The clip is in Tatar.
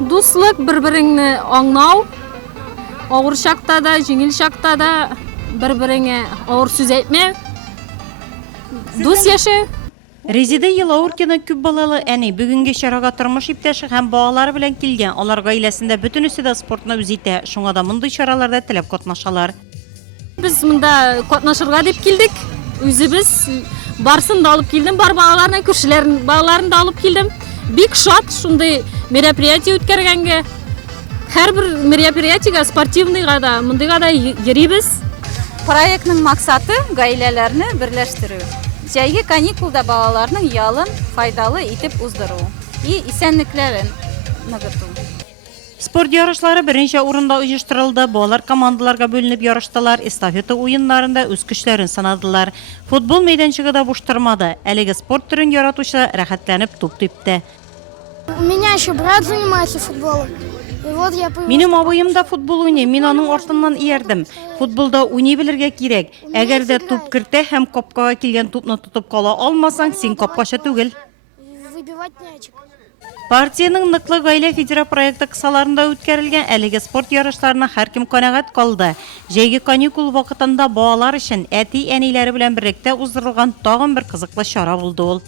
дуслык, bir-biringni аңлау, авыр шакта да, жеңил шакта да bir-biringе авыр сүз әйтмәү, дус яшәү. Резида Елауркина күп балалы әни бүгенге чарага тормыш иптәше һәм балалары белән килгән. Алар гаиләсендә бөтенесе дә спортны үз итә. Шуңа да мондый чараларда теләп катнашалар. Biz монда катнашырга дип килдек. Үзебез барсын да алып килдем, бар балаларны, күршеләрнең балаларын да алып килдем. Бик шат шундый мероприятие үткәргәнгә. Һәрбер мероприятиегә спортивныйга да, мондыйга да йөрибез. Проектның максаты гаиләләрне берләштерү. Җәйге каникулда балаларның ялын файдалы итеп уздыру и исәнлекләрен ныгыту. Спорт ярышлары беренче урында оештырылды. Балалар командаларга бөлінеп ярыштылар. Эстафета уеннарында үз көчләрен сынадылар. Футбол мәйданчыгы да буш тормады. Әлеге спорт түрен яратучы рәхәтләнеп туп типте. У меня еще брат занимается футболом. И вот я Минем абыем да футбол уйный. Мин аның артыннан иярдем. Футболда уйный белергә кирәк. Әгәр дә туп кертә һәм капкага килгән тупны тотып кала алмасаң, син капкачы түгел. выбивать мячик. Партияның ныклы гаилә федерал проекты кысаларында үткәрелгән әлеге спорт ярышларына һәркем канәгать калды. Җәйге каникул вакытында балалар өчен әти-әниләре белән бергә уздырылган тагын бер кызыклы чара булды ул.